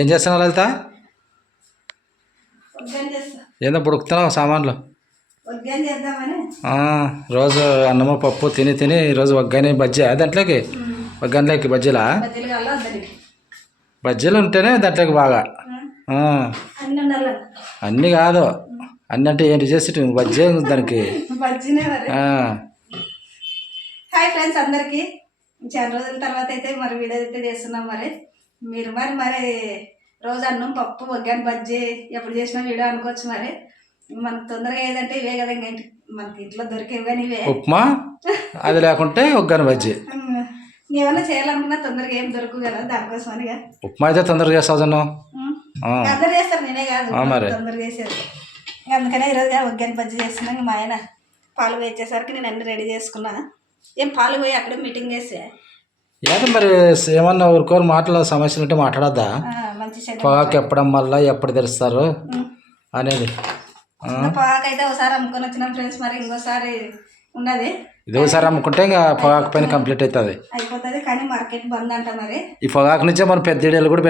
ఏం చేస్తున్నావు లలిత? ఏందో బుడుకుతున్నావు సామాన్లు? రోజు అన్నము పప్పు తిని తిని ఈరోజు వగ్గాని బజ్జీ దాంట్లోకి వగ్గానిలోకి బజ్జీలా? బజ్జీలు ఉంటేనే దాంట్లోకి బాగా. అన్నీ కాదు, అన్నీ అంటే ఏంటి చేసి బజ్జీ దానికి. హాయ్ ఫ్రెండ్స్, అందరికీ చాలా రోజుల తర్వాత అయితే మరి వీడియో అయితే చేస్తున్నాం. మీరు మరి రోజు అన్నం పప్పు వగ్గాని బజ్జీ ఎప్పుడు చేసిన వీడియో అనుకోవచ్చు. మనకు తొందరగా ఏదంటే ఇవే కదా, మనకి ఇంట్లో దొరికేవి కానీ ఇవే. ఉప్మా అది లేకుంటే వగ్గాని బజ్జీ ఏమన్నా చేయాలనుకున్నా తొందరగా ఏం దొరుకు కదా, దానికోసం అనిగా. ఉప్మా అయితే తొందరగా చేస్తావు జన్ను. అందరు చేస్తారు, నేనే కాదు, తొందరగా చేసేది. అందుకనే ఈరోజు వగ్గాని బజ్జీ చేస్తున్నాం. మా ఆయన పాలు వేసేసరికి నేను అన్ని రెడీ చేసుకున్నా. ఏం పాలు పోయి అక్కడే మీటింగ్ చేసే ఏదో మరి ఏమన్నా ఊరుకోరు మాటలు సమస్యలు ఉంటే మాట్లాడద్దా? పొగాకు ఎప్పడం వల్ల ఎప్పుడు తెరుస్తారు అనేది. పొగాకు అయితే ఒకసారి అమ్ముకొని వచ్చినాం ఫ్రెండ్స్, మరి ఇంకోసారి ఉన్నది. ఇది ఒకసారి అమ్ముకుంటే ఇంకా పొగాకు పైన కంప్లీట్ అయిపోతుంది. కానీ మార్కెట్ బంద్ అంట. మరి ఈ పొగాకు నుంచే మనం పెద్ద వీడియోలు కూడా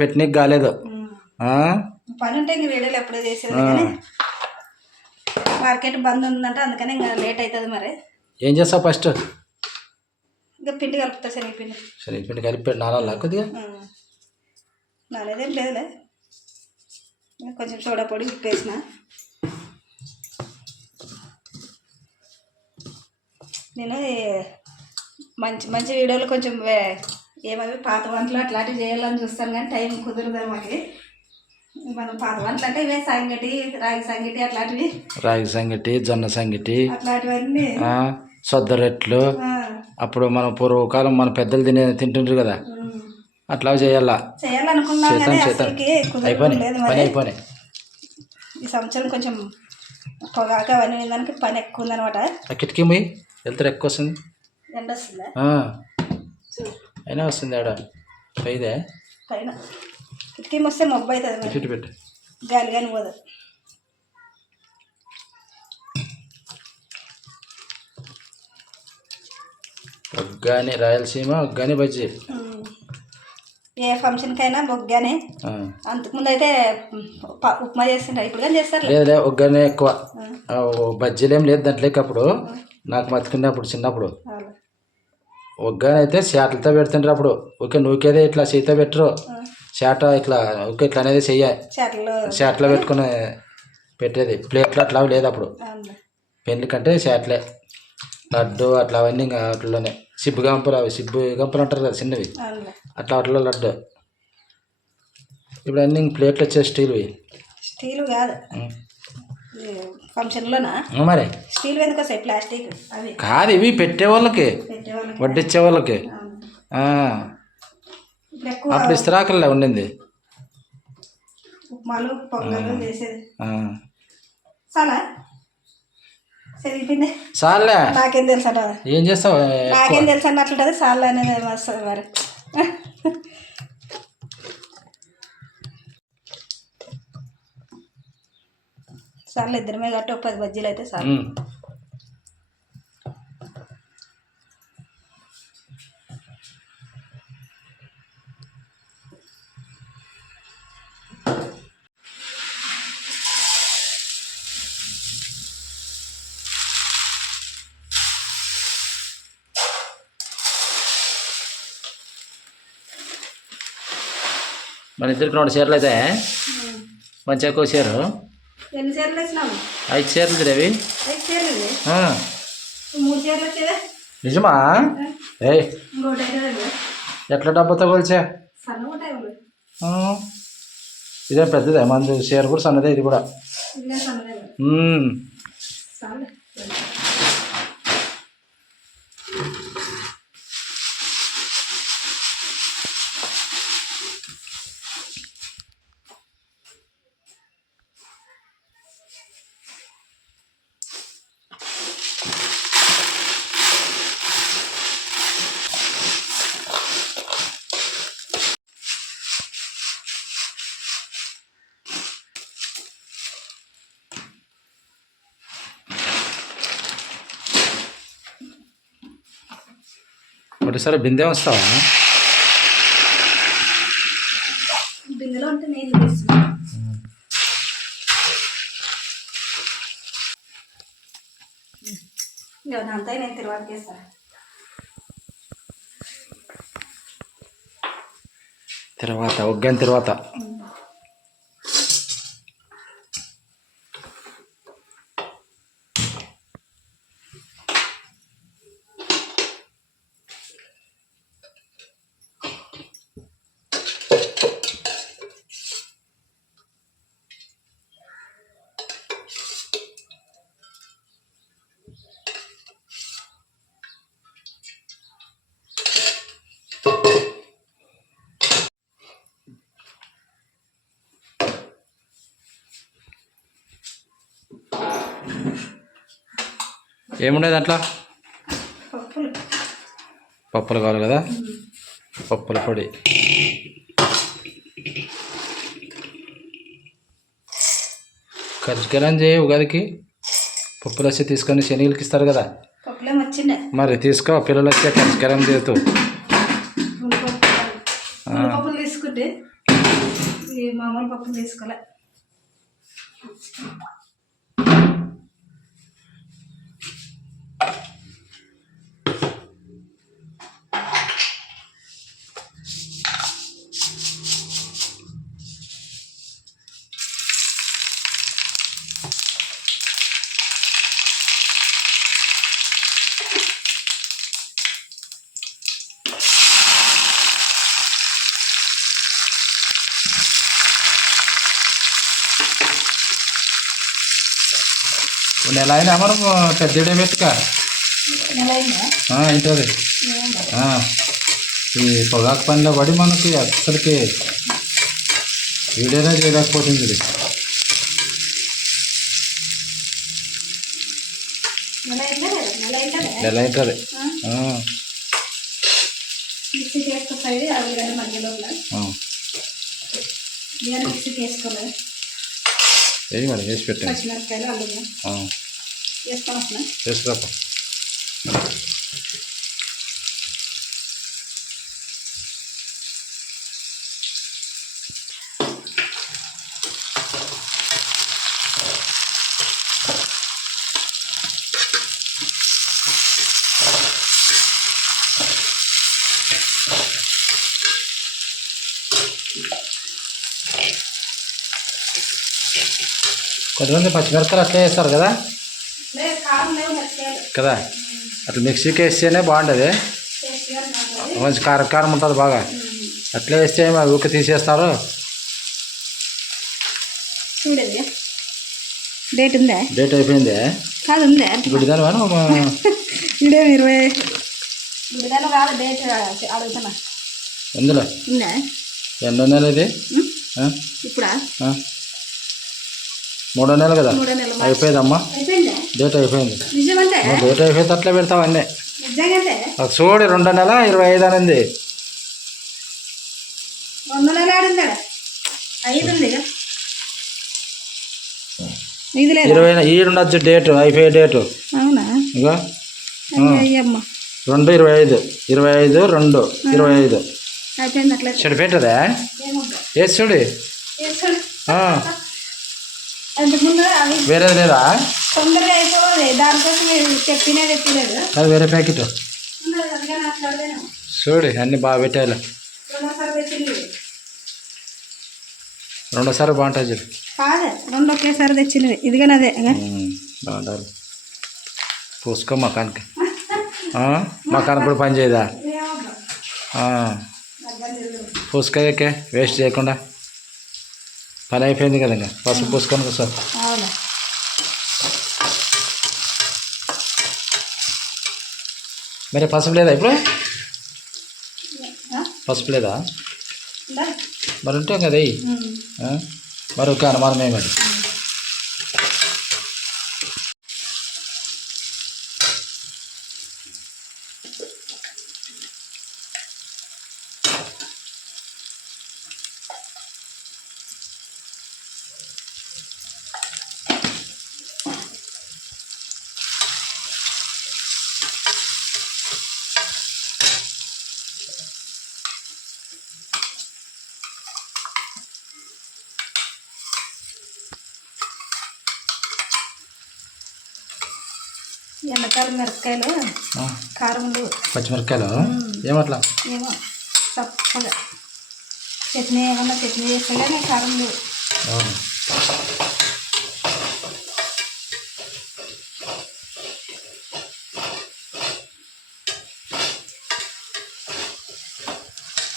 పెట్టనీకి కాలేదు. పని ఉంటే ఇంక వీడియోలు ఎప్పుడో చేసేది, కానీ మార్కెట్ బంద్ ఉందంట, అందుకని ఇంకా లేట్ అవుతుంది. మరి ఏం చేస్తావు ఫస్ట్? ఇంకా పిండి కలుపుతా, శనగపిండి కలిపి నానాలా కొద్దిగా? నానేదేం లేదులే, కొంచెం సోడా పొడి ఉప్పేసిన. నేను మంచి మంచి వీడియోలు కొంచెం ఏమవి పాత వంటలు అట్లాంటివి చేయాలని చూస్తాను, కానీ టైం కుదరదు మాకు. మనం పాత వంటలు అంటే ఇవే సంగటి, రాగి సంగటి అట్లాంటివి. రాగి సంగటి, జొన్న సంగటి అట్లాంటివన్నీ, సొద్ద రొట్టెలు. అప్పుడు మనం పూర్వకాలం మన పెద్దలు తింటుండ్రు కదా, అట్లా చేయాలనుకున్నాం. అయిపోయినాయి. ఈ సంవత్సరం కొంచెం పొగాకు అవన్నీ దానికి పని ఎక్కువ ఉందనమాట. కిటికీ పోయి వెళ్తారు, ఎక్కువ వస్తుంది, ఎండ వస్తుందా? అయినా వస్తుంది ఆడ పైదే పైన కిటికీ వస్తే మబ్బు అవుతుంది, పెట్టు గాలి కానీ పోదు. ఒగ్గాని రాయలసీమ ఒగ్గాని బజ్జీ. ఏ ఫంక్షన్కైనా బొగ్గానే. అంతకుముందు అయితే ఉప్మా చేస్తుంటారు, ఇప్పుడు కానీ చేస్తారు. లేదులే, ఒగ్గానే ఎక్కువ. బజ్జీలు ఏం లేదు దాంట్లోకి. అప్పుడు నాకు మతుకున్నప్పుడు చిన్నప్పుడు ఒగ్గాని అయితే చేటలతో పెడుతుంటారు. అప్పుడు ఓకే నూకేదే ఇట్లా చేతితో పెట్టరు, చేట ఇట్లా ఓకే ఇట్లా అనేది చేటలో పెట్టుకుని పెట్టేది. ప్లేట్లు అట్లా లేదు అప్పుడు. పెళ్ళి కంటే చేటలే. లడ్డు అట్లా అవన్నీ ఇంకా వాటిలోనే. సిబ్బు గంపలు అంటారు కదా చిన్నవి, అట్లా వాటిలో లడ్డు. ఇప్పుడు అన్నీ ప్లేట్లు వచ్చే స్టీల్ కాదు ఫంక్షన్లోనా? మరి స్టీల్ ఎందుకు వస్తాయి, ప్లాస్టిక్ అవి కాదు, ఇవి పెట్టేవాళ్ళకి, వడ్డిచ్చే వాళ్ళకి. అప్పుడు ఇస్తరాకల్లా ఉండింది. ఉప్మాలు పొంగలు చేసేది. సార్లే, నాకేం తెలుసా, ఏం చేస్తావు, నాకేం తెలుసు అన్నట్లుంటుంది. సార్లు అనేది వస్తుంది మరి. సార్లు ఇద్దరమే కాబట్టి ఒక 10 బజ్జీలు అయితే సార్. మన ఇద్దరికి 2 చీరలు అయితే మంచి ఎక్కువ చీర. ఎన్ని చీరలు వచ్చినాము? 5 చీరలు రవి. 5 చీరలు, 3 చీరలు వచ్చేవే. నిజమా? ఎట్లా డబ్బాతో కొలిచా? ఇదే పెద్దదే, మన చీర కూడా సన్నదే, ఇది కూడా. ఒకటిసారి బిందె వస్తావా? ఇందులో ఉంటే నీళ్ళు తీస్తున్నాను. అంతా నేను తిరువాత చేస్తాను. తర్వాత ఒగ్గాని తర్వాత ఏముండేది అట్లా పప్పులు పప్పులు కావాలి కదా, పప్పుల పొడి. కర్జికాయలు చేయి ఉగాదికి. పప్పులు వచ్చి తీసుకొని శనగలకి ఇస్తారు కదా, పప్పులేం వచ్చిండే. మరి తీసుకో, పిల్లలు వచ్చే కర్జికాయలు చేతు. పప్పులు తీసుకుంటే ఈ మామూలు పప్పులు తీసుకోలే. నెల అయినా మనం పెద్దడే పెట్టుక నెల అయిందా? అవుతుంది. ఈ పొగాకు పనిలో పడి మనకి అసలుకి వీడియోనే చేయలేకపోతుంది. ఇది నెల అవుతుంది. మిక్సీకి వేసుకొస్తాయి అవి మధ్యలో బియ్యాన్ని మిక్సీకి వేసుకోలేదు. ఏ మరి వేసి పెట్టాను. పచ్చిమిరపకాయలు అల్లం వేసుకొని వస్తున్నా. వేసుకురాప. కొంతమంది పచ్చిమిరపకాయలు అట్లే వేస్తారు కదా కదా, అట్లా మిక్సీకి వేస్తేనే బాగుంటుంది. మంచి కారం కారం ఉంటుంది బాగా. అట్లే వేస్తే ఊరికి తీసేస్తారు. చూడేది డేట్ ఉందా? డేట్ అయిపోయింది కాదు, ఉందా? గుడిదాను ఇదే 20 గుడిదాను కాదు, డేట్ అడుగుతున్నా. ఎందులో ఉందా? ఎన్నో నెల ఇది? ఇప్పుడా? 3వ నెల కదా. 3వ నెల అయిపోయిందమ్మా, డేట్ అయిపోయింది. డేట్ అయిపోతే అట్లే పెడతాం అన్నీ. చూడు 2వ నెల 25 అనింది. 2వ నెల ఆడిందా? 20 ఈడుండొచ్చు డేటు, అయిపోయే డేటు. అవునా? ఇగో 2 25 25 2 25 అయిపోయింది. అట్లా చెడిపోతుందా? వేసి చూడు. వేరేది లేదా? తొందరగా అయిపోవాలి, దానికోసం చెప్పలేదు. అది వేరే ప్యాకెట్ చూడు. అన్నీ బాగా పెట్టాలి. రెండోసారి బాగుంటుంది చూడు. కాదే, 2 ఒకేసారి తెచ్చినవి. ఇదిగానే అదే బాగుంటుంది. పూసుకో మకానికి. మకానికి కూడా పని చేయదా? పూసుకోకే వేస్ట్ చేయకుండా. పని అయిపోయింది కదా, ఇంకా పసుపు పూసుకొని సార్. మరి పసుపు లేదా ఇప్పుడు? పసుపు లేదా? మరి ఉంటాం కదా. మరి ఒక అనుమానం ఏమండి. ఎండాకాలం మిరపకాయలు ఆ, కారంలు పచ్చిమిరపకాయలు ఏమట్లా ఏమో చప్పగా చట్నీ ఏమన్నా చట్నీ చేస్తే కానీ కారం లేవు. అవును.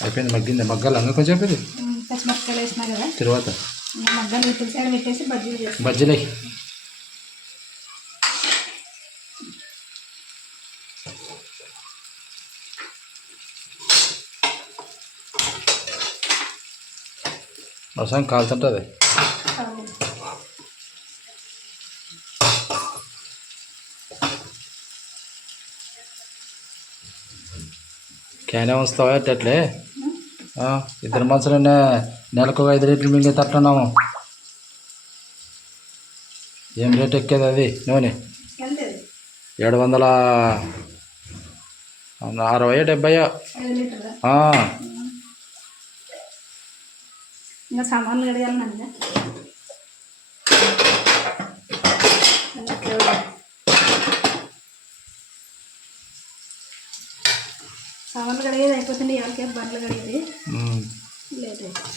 అయిపోయింది, మగ్గింది. మగ్గాలి అంగా కొంచెం అయిపోయింది. పచ్చిమిరపకాయలు వేసినా కదా తర్వాత మగ్గాలు ఇటు సైడ్ పెట్టేసి బజ్జీలు చేస్తాం. బజ్జీలే వర్షం కాలుతుంటుంది. క్యానే ఉంచుతావా ఎట్టట్లే? ఇద్దరు మనుషులు నెలకు 5 లీటర్లు మింగే తట్టున్నాము. ఏం రేట్ ఎక్కేది అది నూనె? ఎంత 760 70 5 లీటర్లు. ఇంకా సామాన్లు కడగాలన్నా సామాన్లు కడిగేది అయిపోతుంది. ఎవరికే బండ్లు కడిగేది లేట్ అయిపోతుంది.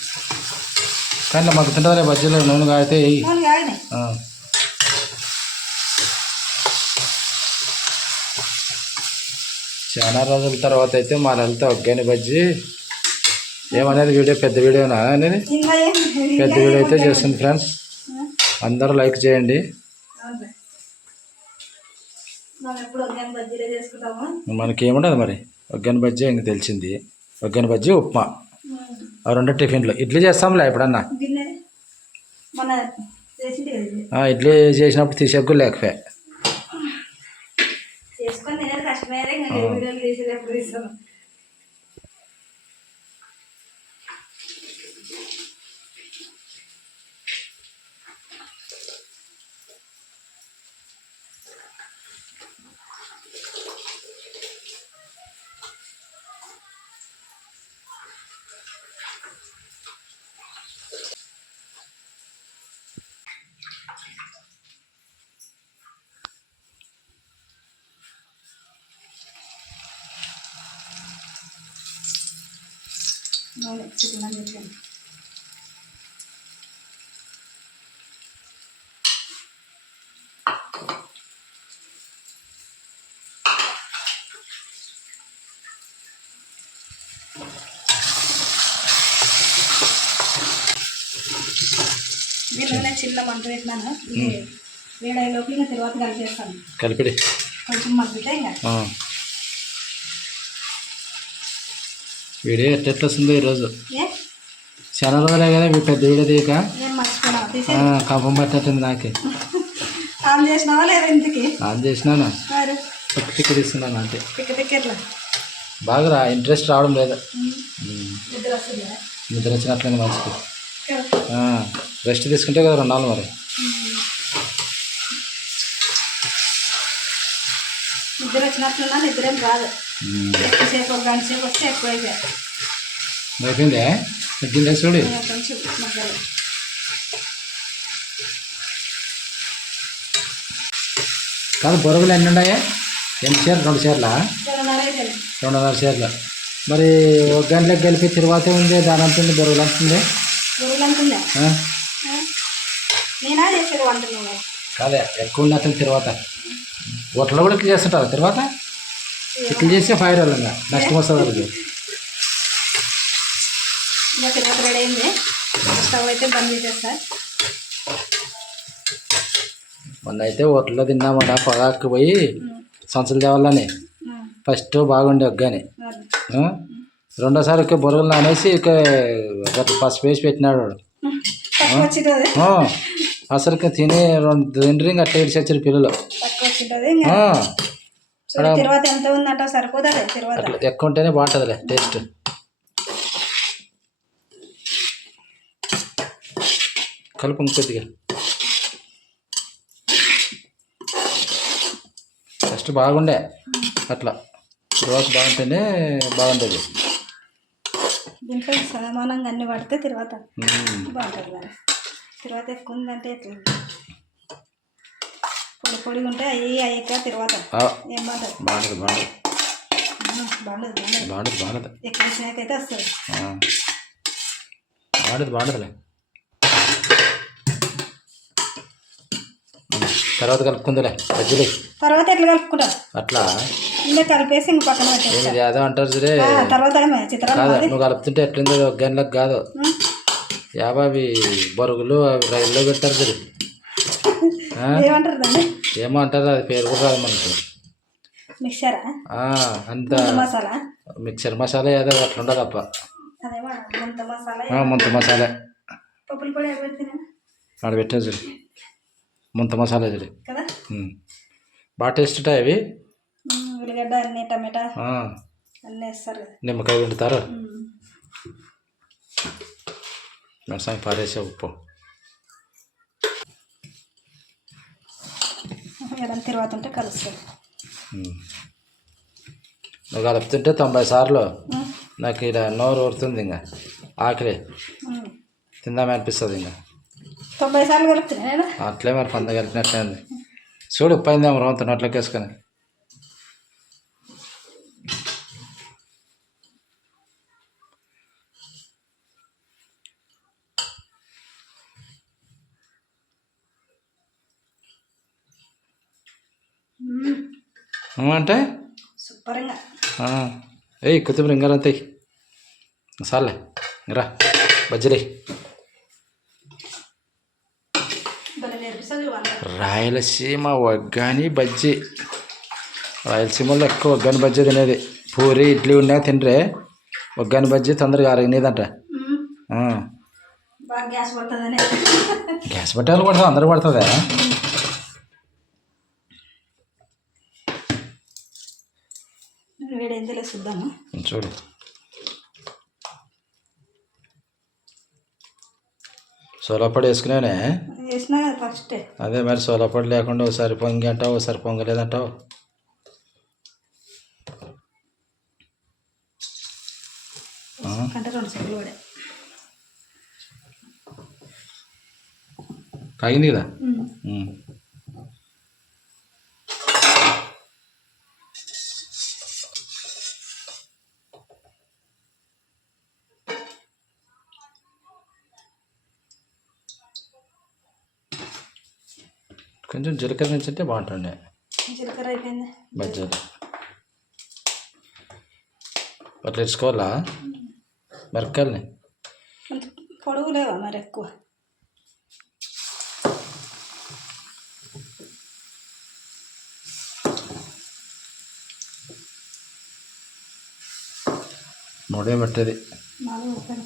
కానీ మాకు తింటుందిలే బజ్జీలు నూనె కాగితే నూనె కాగినాయి. చాలా రోజుల తర్వాత అయితే మా లలిత ఒగ్గాని బజ్జీ ఏమనేది వీడియో పెద్ద వీడియోనా అనేది పెద్ద వీడియో అయితే చేస్తుంది ఫ్రెండ్స్. అందరూ లైక్ చేయండి. మనకి ఏముండదు మరి ఒగ్గాని బజ్జీ ఇంక తెలిసింది. ఒగ్గాని బజ్జీ ఉప్మా ఆ 2 టిఫిన్లు. ఇడ్లీ చేస్తాంలే ఎప్పుడన్నా. ఇడ్లీ చేసినప్పుడు తీసేకు లేకపోయా. దీనిలో చిన్న మంట పెట్టినాను. వేడైలోకి ఇంకా తర్వాత కలిపేస్తాను. కలిపిడి కొంచెం మగ్గితే ఇంకా వీడియో ఎట్లా వస్తుందో ఈరోజు. ఏ చాలా రోజులే కదా మీ పెద్ద వీడియో తీయక. నేను మర్చిపోయినా తీసే కంపం పట్టినట్టుంది నాకే. ఆన్ చేసినావా లేదా ఇంటికి? ఆన్ చేసినాను, మరి టిక్కి తీస్తున్నాను అంతే. టికెట్ ఎట్లా బాగా ఇంట్రెస్ట్ రావడం లేదు. నిద్ర వస్తుందా? నిద్ర వచ్చినట్లనే మంచిది. రెస్ట్ తీసుకుంటే కదా 2 నాలుగు మరి. నిద్ర వచ్చినట్లున్నా నిద్ర ఏం రాదు. ఎక్కువసేపు ఒక గంట సేపు వస్తే ఎక్కువ అయిపోయాయి. అయిపోయిందే తగ్గిందే చూడు. కొంచెం మగ్గాలి. కాదు బొరుగులు ఎన్ని ఉన్నాయా? ఎన్ని చీరలు? 2 చీరలా? 2:30 అయిపోయింది. 2.5 చీరలు. మరి 1 గంటలకు కలిపి తిరువాత ఉంది, దాని అంతుంది బొరుగులు అంతుంది. బొరుగులు అంటుందా? నేనా చేసేది వంటలు? కాదే ఎక్కువ ఉన్నట్టు తిరువాత. హోటల్లో కూడా ఇట్లా చేస్తుంటారు తిరువాత. ఇట్లా చేస్తే ఫైర్ వాళ్ళంగా నష్టం వస్తుంది వాళ్ళకి. ఇంకా తిరువాత రెడీ అయింది. స్టవ్ అయితే బంద్ చేసేస్తా. మొన్న అయితే హోటల్లో తిన్నామన్నా పొగాకు పోయి సంచులు తేవాలని. ఫస్ట్ బాగుండే ఒగ్గాని. రెండోసారి ఇక బొరుగులు అనేసి ఇక పసుపు వేసి పెట్టినాడు. అసలుకి తిని 2 రింగ్ అట్లా ఇడిచొచ్చారు పిల్లలు. అట్లా ఎక్కువ ఉంటేనే బాగుంటుందిలే టేస్ట్. కలుపు కొద్దిగా. ఫస్ట్ బాగుండే అట్లా, తర్వాత బాగుంటేనే బాగుంటుంది. దీంట్లో సమానంగా అన్ని పడితే తర్వాత బాగుంటుంది. మరి తర్వాత ఎక్కువ ఉందంటే ఎట్లా పొడి పొడిగా ఉంటే అయ్యాక తర్వాత ఆ, ఏం బాగుంటుంది బాగుంటుంది బాగుంటుంది బాగుండదు బాగుండదు బాగుంటుంది బాగుంటుంది ఎక్కువ వేసినాక అయితే వస్తుంది బాగుంటుంది బాగుంటుందిలే. తర్వాత కలుపుకుందిలే బజ్జీలు తర్వాత ఎట్లా కలుపుకుంటాం అట్లా. ఇంకా కలిపేసి ఇంక పక్కన పెట్టేస్తా. ఏమి ఏదో అంటారు సరే. తర్వాత ఏమే చిత్రాన్నం కాదు అది నువ్వు కలుపుతుంటే ఎట్లుంది ఒక గంటలకు కాదు యాభై అవి బరుగులు అవి రైల్లో పెట్టారు సరే. ఏమంటారు దాన్ని ఏమో అంటారు అది పేరు కూడా రాదు మనకు. మిక్సరా అంత మసాలా మిక్సర్ మసాలా ఏదో అట్లా ఉండదు అప్ప. అదేమో ముంత మసాలా ముంత మసాలా పప్పుల పొడి ఎక్కడ పెడితేనే ఆడ పెట్టారు సరే. ముంత మసాలా సరే కదా బాగా టేస్ట్ ఉంటాయి అవి. ఉల్లిగడ్డ అన్ని టమాటా అన్నీ వేస్తారు కదా నిమ్మకాయ పిండుతారు. మెరసానికి పారేసే ఉప్పు ఎడం తర్వాత ఉంటే కలుస్తుంది. నువ్వు కలుపుతుంటే 90 సార్లు నాకు ఇలా నోరు ఊరుతుంది. ఇంకా ఆకలి తిందామే అనిపిస్తుంది. ఇంకా 90 సార్లు కలుపుతున్నా నేను అట్లే మరి 100 కలిపినట్లే ఉంది. చూడు ఉప్పు అయిందేమో రోంత నోట్లోకి వేసుకొని. అంటే సూపర్గా ఏయ్ కొత్తిమీర ఇంగారంతే సార్లే రా బజ్జీలే. రాయలసీమ వగ్గాని బజ్జీ. రాయలసీమలో ఎక్కువ వగ్గాని బజ్జీ తినేది. పూరి ఇడ్లీ ఉన్నా తింటే వగ్గాని బజ్జీ తొందరగా అరగనేదంట. గ్యాస్ పడుతుందని గ్యాస్ పట్టాలి పడుతుంది అందరూ పడుతుందా. వేడేందులో చూద్దాము. చూడు సోలాపొడి వేసుకునేనే వేసినా ఫస్ట్ అదే మరి సోలాపొడి లేకుండా ఒకసారి పొంగి అంటావు ఒకసారి పొంగలేదంటావు. అంటే 2 సెకండ్లు పడే కాగింది కదా. కొంచెం జీలకర్ర నుంచుంటే బాగుంటుండే జీలకర్ర అయిపోయింది. బజ్జీలు అట్లా ఇచ్చుకోవాలా మిరపకాయలని. పొడవు లేవా మరి ఎక్కువ మూడే పట్టేది. 4 రూపాయలు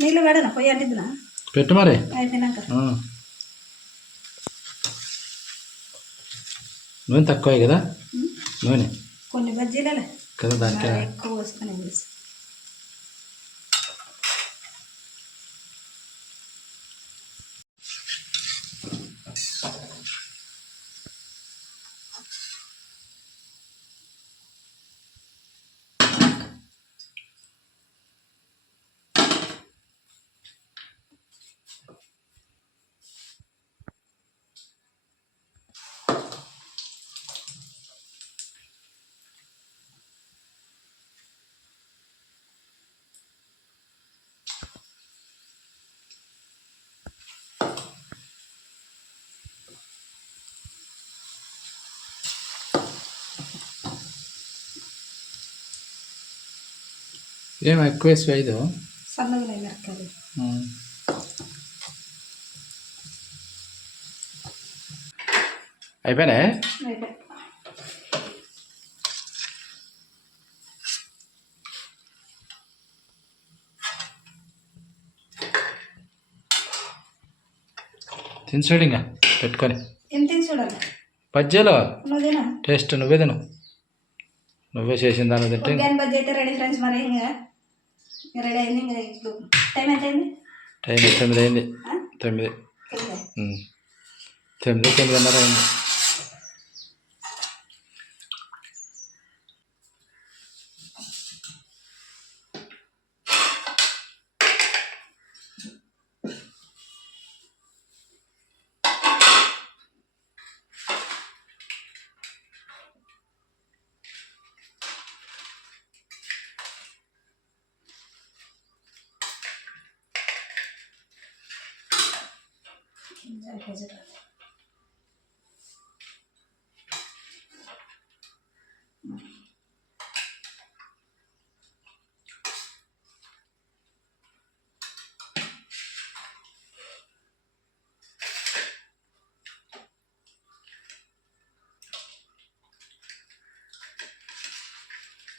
నీళ్ళు వేడనా పొయ్యి అంటిద్దినా పెట్టు మరి అయిపోయినాక నూనె తక్కువే కదా. నూనె కొన్ని బజ్జీలే కదా దానికే ఎక్కువ వస్తాను ఏం ఎక్కువ వేసి ఐదు సన్నగా మిరపకాయలు అయిపోయినా. అయిపోయి తినసాడు ఇంకా పెట్టుకొని ఎంత చూడాలి బజ్జీలు నువ్వు తిను. టేస్ట్ నువ్వే తిను, నువ్వే చేసిన దాన్ని తింటే ఒగ్గాని బజ్జీ అయితే రెడీ ఫ్రెండ్స్. మరి ఇంకా రెడీ అయింది. ఇంకా ఇప్పుడు టైం ఎంత అయింది? టైం 9 అయింది. 9 9:30 అయింది.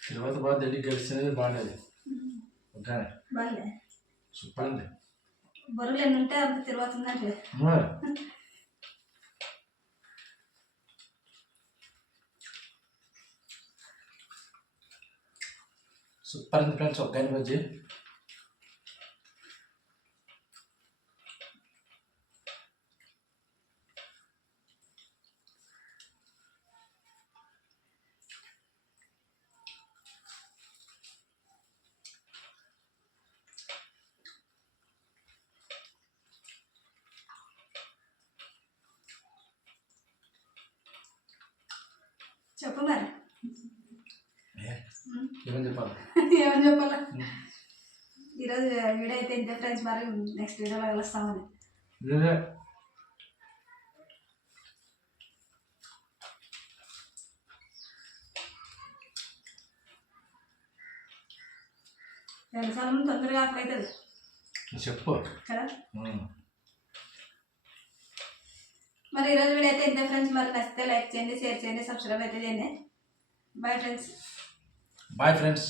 తర్వాత బాగా ఢిల్లీ గెలిచినది బాగాలేదు. ఓకే బాగా సూపర్ ఉంది. బరువులు ఎన్ని ఉంటే అంత తిరుగుతుందంటే. సూపర్ ఉంది ఫ్రెండ్స్ ఒగ్గాని బజ్జీ. చెప్పు మరి ఏమని చెప్పాలి? ఏమని చెప్పాలా? ఈరోజు వీడియో అయితే ఇంతే ఫ్రెండ్స్. మరి నెక్స్ట్ వీడియోలో కలుస్తామని. ఎంతకాలం తొందరగా ఆకలి అవుతుంది చెప్పు కదా. మరి ఈరోజు వీడియో అయితే ఇంతే ఫ్రెండ్స్. మరి నచ్చితే లైక్ చేయండి, షేర్ చేయండి, సబ్స్క్రైబ్ అయితే చేయండి. Bye friends. Bye friends.